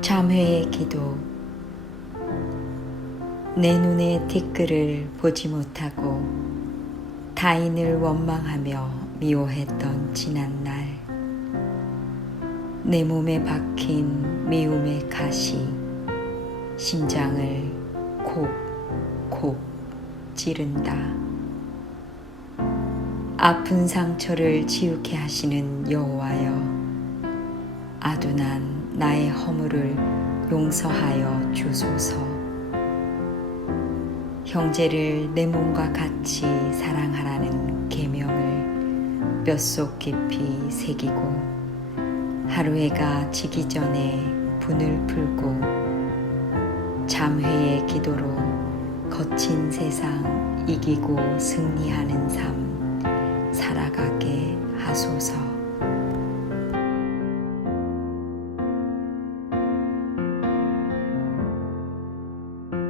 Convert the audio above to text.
참회의 기도. 내 눈에 티끌을 보지 못하고 타인을 원망하며 미워했던 지난 날. 내 몸에 박힌 미움의 가시 심장을 콕콕 찌른다. 아픈 상처를 지우게 하시는 여호와여 아둔한 나의 허물을 용서하여 주소서. 형제를 내 몸과 같이 사랑하라는 계명을 뼛속 깊이 새기고 하루해가 지기 전에 분을 풀고 잠회의 기도로 거친 세상 이기고 승리하는 삶 살아가게 하소서.